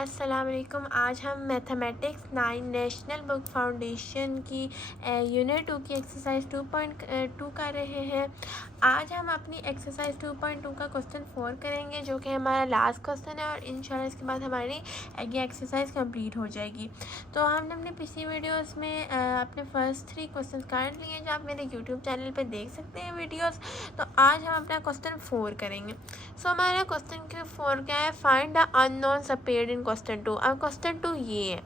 अस्सलाम वालेकुम। आज हम मैथमेटिक्स 9 नेशनल बुक फाउंडेशन की यूनिट 2 की एक्सरसाइज 2.2 कर रहे हैं। आज हम अपनी एक्सरसाइज 2.2 का क्वेश्चन 4 करेंगे, जो कि हमारा लास्ट क्वेश्चन है, और इंशाल्लाह इसके बाद हमारी ये एक्सरसाइज कंप्लीट हो जाएगी। तो हमने अपनी पिछली वीडियोस में अपने फर्स्ट 3 क्वेश्चन कर लिए, जो आप मेरे यूट्यूब चैनल पर देख सकते हैं वीडियोस। तो आज हम अपना क्वेश्चन 4 करेंगे। सो हमारा क्वेश्चन के 4 क्या है? Find the unknowns appeared in question 2। अब क्वेश्चन 2 ये है।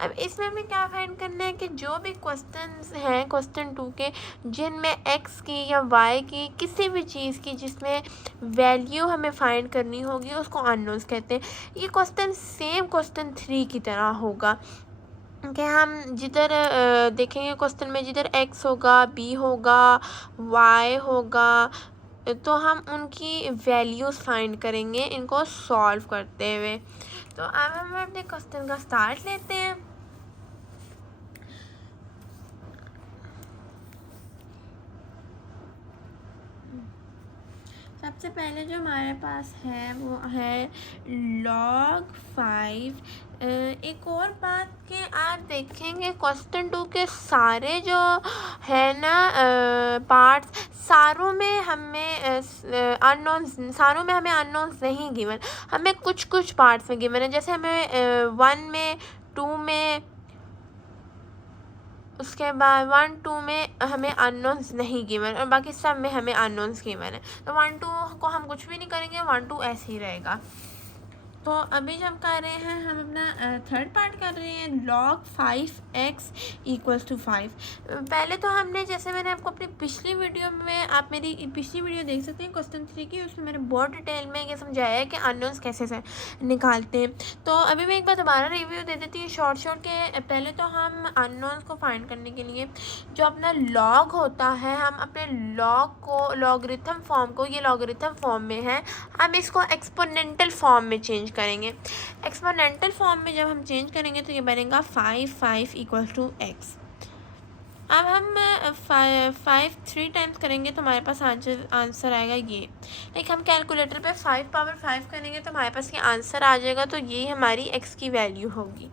अब इसमें हमें क्या फाइंड करना है कि जो भी क्वेश्चंस हैं क्वेश्चन 2 के, जिनमें एक्स की या वाई की किसी भी चीज़ की जिसमें वैल्यू हमें फाइंड करनी होगी, उसको अननोन्स कहते हैं। ये क्वेश्चन सेम क्वेश्चन 3 की तरह होगा कि हम जिधर देखेंगे क्वेश्चन में, जिधर एक्स होगा, बी होगा, वाई होगा, तो हम उनकी वैल्यूज़ फाइंड करेंगे इनको सॉल्व करते हुए। तो अब हम अपने क्वेश्चन का स्टार्ट लेते हैं। सबसे पहले जो हमारे पास है वो है log 5। एक और बात कि आप देखेंगे क्वेश्चन 2 के सारे जो है ना पार्ट्स, सारों में हमें अननोन्स नहीं गिवन, हमें कुछ कुछ पार्ट्स में गिवन है। जैसे हमें 1 में, 2 में, उसके बाद 1 2 में हमें अननोन्स नहीं गिवन, और बाकी सब में हमें अननोन्स गिवन है। तो 1 2 को हम कुछ भी नहीं करेंगे, 1 2 ऐसे ही रहेगा। तो अभी जो हम कर रहे हैं, हम अपना थर्ड पार्ट कर रहे हैं, log 5x = 5। पहले तो हमने, जैसे मैंने आपको अपनी पिछली वीडियो में, आप मेरी पिछली वीडियो देख सकते हैं क्वेश्चन 3 की, उसमें मैंने बहुत डिटेल में ये समझाया है कि अननोन्स कैसे से निकालते हैं। तो अभी मैं एक बार दोबारा रिव्यू दे देती हूँ शॉर्ट के। पहले तो हम अननोन्स को फाइंड करने के लिए जो अपना log होता है, हम अपने log को लॉगरिथम फॉर्म को, ये लॉगरिथम फॉर्म में है, हम इसको एक्सपोनेंटल फॉर्म में चेंज करेंगे। एक्सपोनेंटल फॉर्म में जब हम चेंज करेंगे तो ये बनेगा 5 = x। अब हम 5 3 टाइम्स करेंगे तो हमारे पास आंसर आएगा ये। लाइक हम कैलकुलेटर पे 5 पावर 5 करेंगे तो हमारे पास ये आंसर आ जाएगा। तो ये हमारी x की वैल्यू होगी।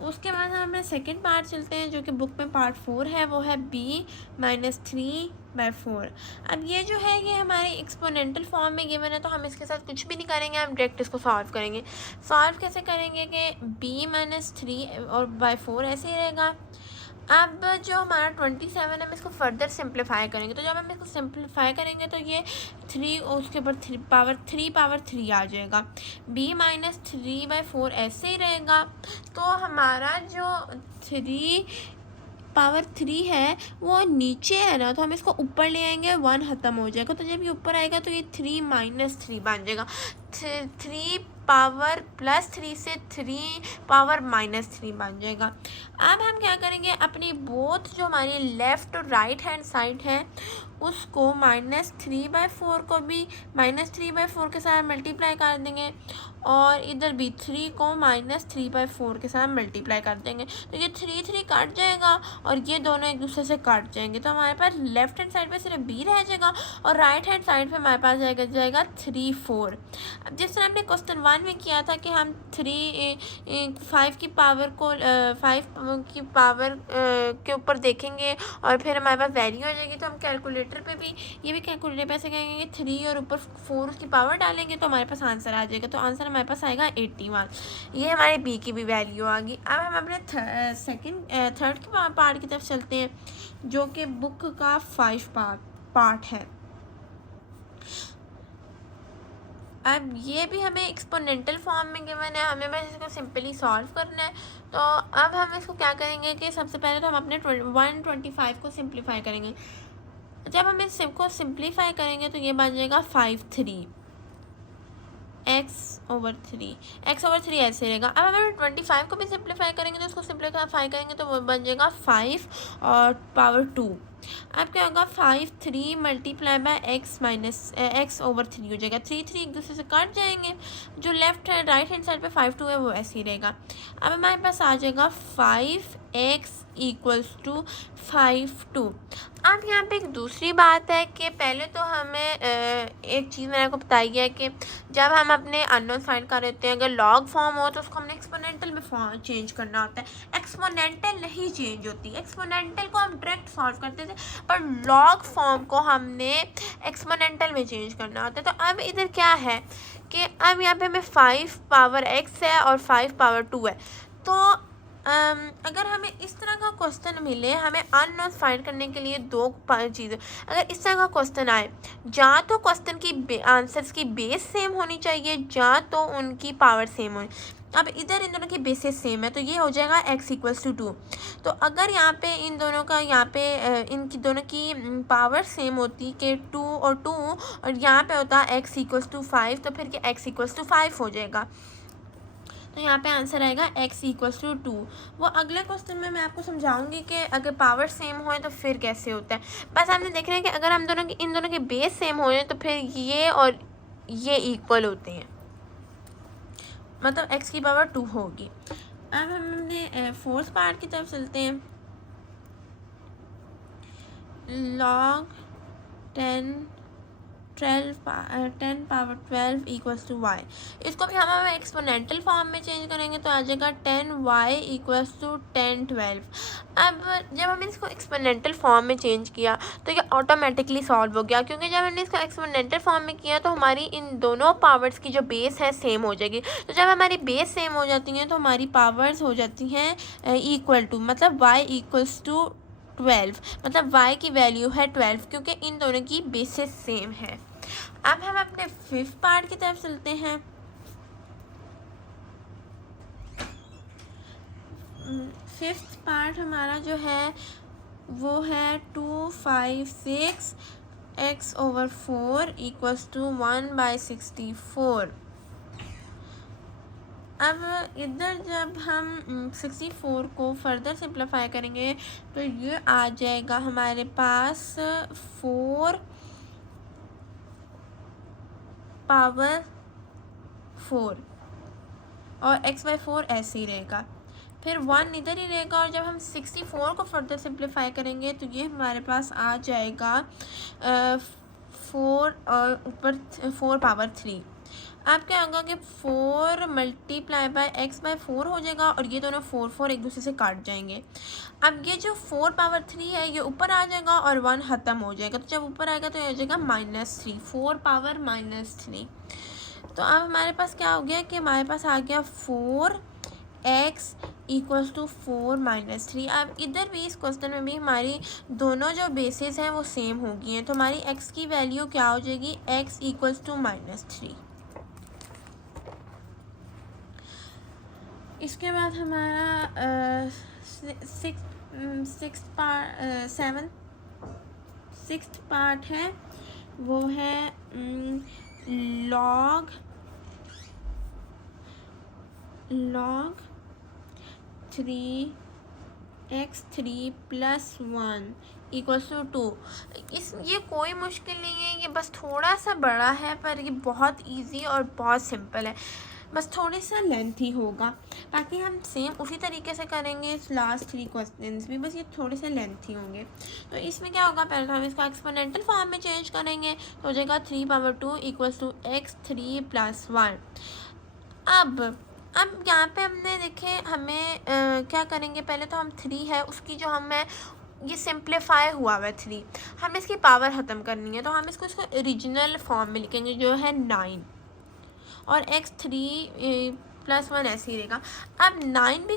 उसके बाद हम अपने सेकेंड पार्ट चलते हैं, जो कि बुक में पार्ट 4 है, वो है b - 3/4। अब ये जो है, ये हमारे एक्सपोनेंटल फॉर्म में गिवन है, तो हम इसके साथ कुछ भी नहीं करेंगे, हम डायरेक्ट इसको सॉल्व करेंगे। सॉल्व कैसे करेंगे कि b - 3/4 ऐसे ही रहेगा। अब जो हमारा 27 है, हम इसको फर्दर सिंप्लीफाई करेंगे। तो जब हम इसको सिंप्लीफाई करेंगे तो ये 3 उसके ऊपर 3 पावर 3 आ जाएगा। b - 3/4 ऐसे ही रहेगा। तो हमारा जो 3 पावर 3 है वो नीचे है ना, तो हम इसको ऊपर ले आएंगे, 1 ख़त्म हो जाएगा। तो जब ये ऊपर आएगा तो ये 3 - 3 बन जाएगा। 3 पावर +3 से 3 पावर -3 बन जाएगा। अब हम क्या करेंगे, अपनी बोथ जो हमारी लेफ़्ट और राइट हैंड साइड है उसको -3/4 को भी -3/4 के साथ मल्टीप्लाई कर देंगे, और इधर भी 3 को -3/4 के साथ मल्टीप्लाई कर देंगे। तो ये 3 कट जाएगा और ये दोनों एक दूसरे से कट जाएंगे। तो हमारे पास लेफ्ट हैंड साइड पे सिर्फ b रह जाएगा, और राइट हैंड साइड पे हमारे पास जाएगा 3 4। अब जिस तरह हमने क्वेश्चन 1 में किया था कि हम 5 की पावर को 5 की पावर के ऊपर देखेंगे और फिर हमारे पास वैल्यू आ जाएगी, तो हम कैलकुलेटर पे भी, ये भी कैलकुलेटर पे ऐसे कहेंगे 3 और ऊपर 4 उसकी पावर डालेंगे तो हमारे पास आंसर आ जाएगा। तो आंसर हमारे पास आएगा 81। ये हमारे बी की भी वैल्यू आ गई। अब हम अपने थर्ड की पार्ट की तरफ चलते हैं, जो कि बुक का 5 पार्ट है। अब ये भी हमें एक्सपोनेंटल फॉर्म में गिवन है, हमें बस इसको सिंपली सॉल्व करना है। तो अब हम इसको क्या करेंगे कि सबसे पहले तो हम अपने 125 को सिंप्लीफाई करेंगे। जब हम इस सबको सिंप्लीफाई करेंगे तो ये बन जाएगा 5/3 x/3 ऐसे रहेगा। अब हम 25 को भी सिंप्लीफाई करेंगे, तो इसको सिंप्लीफाई करेंगे तो वो बन जाएगा 5 और पावर 2। अब क्या होगा 5 3 multiply by x minus x over 3 हो जाएगा। 3 3 एक दूसरे से कट जाएंगे, जो लेफ्ट है राइट हैंड साइड पे 5 2 है वो ऐसे ही रहेगा। अब हमारे पास आ जाएगा 5x इक्वल्स टू 5 2। अब यहाँ पे एक दूसरी बात है कि पहले तो हमें एक चीज़ मैंने आपको बताई है कि जब हम अपने अननोन फाइंड कर रहे होते हैं, अगर लॉग फॉर्म हो तो उसको हमने एक्सपोनेंटल में फॉर्म चेंज करना होता है। एक्सपोनेंटल नहीं चेंज होती, एक्सपोनेंटल को हम डायरेक्ट सॉल्व करते थे, पर लॉग फॉर्म को हमने एक्सपोनेंटल में चेंज करना होता है। तो अब इधर क्या है कि अब यहाँ पे हमें 5 पावर x है और 5 पावर 2 है। तो अगर हमें इस तरह का क्वेश्चन मिले, हमें अननोन फाइंड करने के लिए दो चीज़ें, अगर इस तरह का क्वेश्चन आए, या तो क्वेश्चन की आंसर्स की बेस सेम होनी चाहिए, या तो उनकी पावर सेम होनी। अब इधर इन दोनों की बेसिस सेम है तो ये हो जाएगा x इक्वल्स टू 2। तो अगर यहाँ पे इन दोनों का इनकी दोनों की पावर सेम होती कि 2 और 2, और यहाँ पे होता x इक्वल्स टू 5, तो फिर x इक्वल्स टू 5 हो जाएगा। तो यहाँ पे आंसर आएगा x इक्वल्स टू 2। वो अगले क्वेश्चन में मैं आपको समझाऊंगी कि अगर पावर सेम हो तो फिर कैसे होता है। बस हमने देखना है कि अगर हम दोनों की इन दोनों के बेस सेम हो तो फिर ये और ये इक्वल होते हैं, मतलब x की पावर 2 होगी। अब हम अपने फोर्थ पार्ट की तरफ चलते हैं। log 10 power 12 equals to y। इसको भी हम एक्सपोनेंटल फॉर्म में चेंज करेंगे तो आ जाएगा 10y इक्वल्स टू 10 12। अब जब हमने इसको एक्सपोनेंटल फॉर्म में चेंज किया तो ये ऑटोमेटिकली सॉल्व हो गया, क्योंकि जब हमने इसको एक्सपोनेंटल फॉर्म में किया तो हमारी इन दोनों पावर्स की जो बेस है सेम हो जाएगी। तो जब हमारी बेस सेम हो जाती हैं तो हमारी पावर्स हो जाती हैं इक्वल टू, मतलब y इक्वल्स टू 12, मतलब y की वैल्यू है 12, क्योंकि इन दोनों की बेसिस सेम है। अब हम अपने फिफ्थ पार्ट की तरफ चलते हैं। फिफ्थ पार्ट हमारा जो है वो है 2 5 6 x ओवर 4 इक्वल्स टू 1/64। अब इधर जब हम 64 को फर्दर सिंप्लीफाई करेंगे तो ये आ जाएगा हमारे पास 4 पावर 4 और x/4 ऐसे ही रहेगा, फिर 1 इधर ही रहेगा। और जब हम 64 को फर्दर सिंप्लीफाई करेंगे तो ये हमारे पास आ जाएगा 4 और ऊपर 4 पावर 3। अब क्या होगा कि 4 मल्टीप्लाई बाय x/4 हो जाएगा और ये दोनों 4 4 एक दूसरे से काट जाएंगे। अब ये जो 4 पावर 3 है ये ऊपर आ जाएगा और 1 ख़त्म हो जाएगा, तो जब ऊपर आएगा तो ये हो जाएगा -3, 4 पावर -3। तो अब हमारे पास क्या हो गया कि हमारे पास आ गया 4x इक्वल्स टू 4 -3। अब इधर भी इस क्वेश्चन में भी हमारी दोनों जो बेसिस हैं वो सेम हो गई हैं, तो हमारी x की वैल्यू क्या हो जाएगी, x इक्वल्स टू -3। इसके बाद हमारा सिक्स्थ पार्ट है, वो है log 3x3 + 1 इक्वल्स टू 2। ये कोई मुश्किल नहीं है, ये बस थोड़ा सा बड़ा है पर ये बहुत इजी और बहुत सिंपल है, बस थोड़ी सा लेंथी होगा। बाकी हम सेम उसी तरीके से करेंगे लास्ट 3 क्वेश्चंस भी, बस ये थोड़े से लेंथी होंगे। तो इसमें क्या होगा, पहले तो हम इसको एक्सपोनेंटल फॉर्म में चेंज करेंगे तो हो जाएगा 3 पावर 2 इक्वल्स टू x3 + 1। अब यहाँ पे हमने देखे हमें क्या करेंगे, पहले तो हम 3 है उसकी जो हमें ये सिंप्लीफाई हुआ है 3, हमें इसकी पावर ख़त्म करनी है, तो हम इसको ओरिजिनल फॉर्म में लिखेंगे जो है 9, और x3 + 1 ऐसे ही रहेगा। अब 9 भी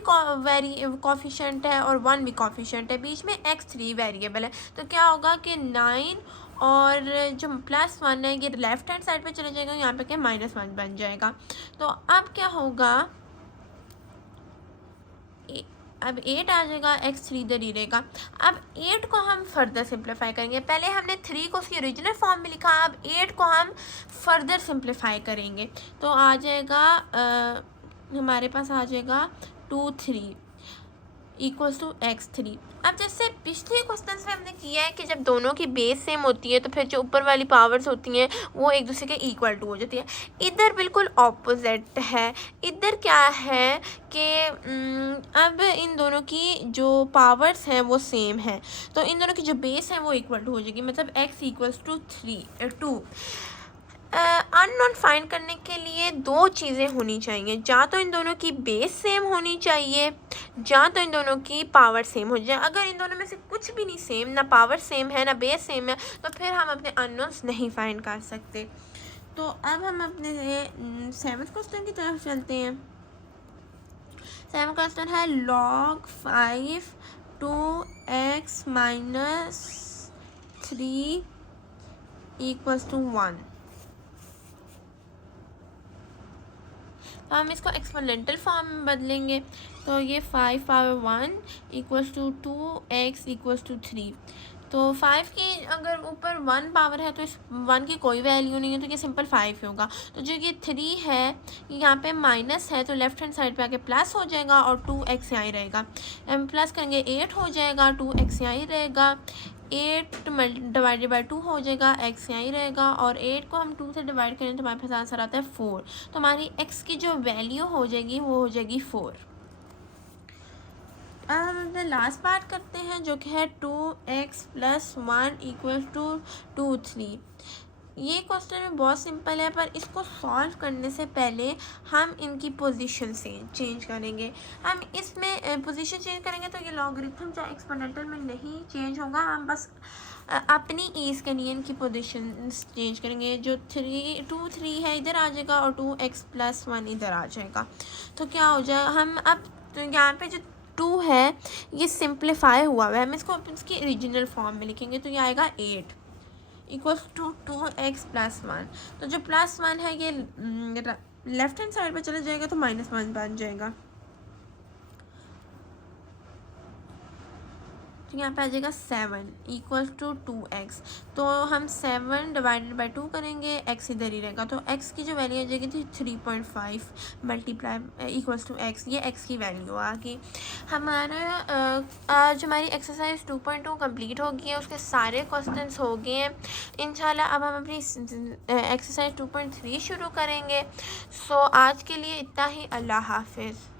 कॉफिशेंट है और 1 भी कॉफिशेंट है, बीच में x3 वेरिएबल है, तो क्या होगा कि 9 और जो +1 है ये लेफ्ट हैंड साइड पे चले जाएगा, यहाँ पे क्या -1 बन जाएगा। तो अब क्या होगा, अब 8 आ जाएगा, x3 इधर ही रहेगा। अब 8 को हम फर्दर सिंप्लीफाई करेंगे, पहले हमने 3 को उसकी ओरिजिनल फॉर्म में लिखा, अब 8 को हम फर्दर सिंप्लीफाई करेंगे तो आ जाएगा हमारे पास आ जाएगा 2 3 इक्वल्स टू x3। अब जैसे पिछले क्वेश्चन में हमने किया है कि जब दोनों की बेस सेम होती है तो फिर जो ऊपर वाली पावर्स होती हैं वो एक दूसरे के इक्वल टू हो जाती है। इधर बिल्कुल ऑपोजिट है। इधर क्या है कि अब इन दोनों की जो पावर्स हैं वो सेम है, तो इन दोनों की जो बेस है वो इक्वल टू हो जाएगी, मतलब x equals to 2। Unknown find करने के लिए दो चीज़ें होनी चाहिए, या तो इन दोनों की बेस सेम होनी चाहिए या तो इन दोनों की पावर सेम हो जाए। अगर इन दोनों में से कुछ भी नहीं सेम, ना पावर सेम है ना बेस सेम है, तो फिर हम अपने अननोन्स नहीं फाइंड कर सकते। तो अब हम अपने 7th क्वेश्चन की तरफ चलते हैं। 7th क्वेश्चन है log 5 2x minus 3 equals to 1। तो हम इसको एक्सपोनेंटल फॉर्म में बदलेंगे, तो ये 5 power 1 equals to 2x equals to 3। तो 5 की अगर ऊपर 1 पावर है तो इस 1 की कोई वैल्यू नहीं है, तो ये सिंपल 5 होगा। तो जो ये 3 है यहाँ पे माइनस है, तो लेफ्ट हैंड साइड पे आके प्लस हो जाएगा और 2x यहाँ रहेगा। हम प्लस करेंगे 8 हो जाएगा, 2x यहाँ रहेगा। 8 डिवाइडेड बाई 2 हो जाएगा, x यहाँ रहेगा, और 8 को हम 2 से डिवाइड करें तो हमारे पास आंसर आता है 4। तो हमारी x की जो वैल्यू हो जाएगी वो हो जाएगी 4। अब हम अपना लास्ट पार्ट करते हैं जो कि है 2x प्लस 1 इक्वल टू 2 3। ये क्वेश्चन में बहुत सिंपल है, पर इसको सॉल्व करने से पहले हम इनकी पोजीशन से चेंज करेंगे। हम इसमें पोजीशन चेंज करेंगे तो ये लॉगरिथम या एक्सपोनेंटल में नहीं चेंज होगा, हम बस अपनी ईज के लिए इनकी पोजीशन चेंज करेंगे। जो 2 3 है इधर आ जाएगा और 2x प्लस 1 इधर आ जाएगा। तो क्या हो जाएगा, हम अब तो यहाँ पे जो 2 है ये सिंप्लीफाई हुआ है, हम इसको इसकी ओरिजिनल फॉर्म में लिखेंगे, तो ये आएगा 8 इक्वल्स टू 2x प्लस 1। तो जो प्लस 1 है ये लेफ्ट हैंड साइड पे चला जाएगा तो -1 बन जाएगा। तो यहाँ पे आ जाएगा 7 इक्वल टू 2x। तो हम 7 डिवाइडेड बाई 2 करेंगे, x इधर ही रहेगा, तो x की जो वैल्यू आ जाएगी थी 3.5 मल्टीप्लाई इक्वल्स टू x। ये x की वैल्यू आ गई। हमारा आज हमारी एक्सरसाइज 2.2 कंप्लीट हो गई है, उसके सारे क्वेश्चंस हो गए हैं। इंशाल्लाह अब हम अपनी एक्सरसाइज 2.3 शुरू करेंगे। सो आज के लिए इतना ही। अल्लाह हाफिज़।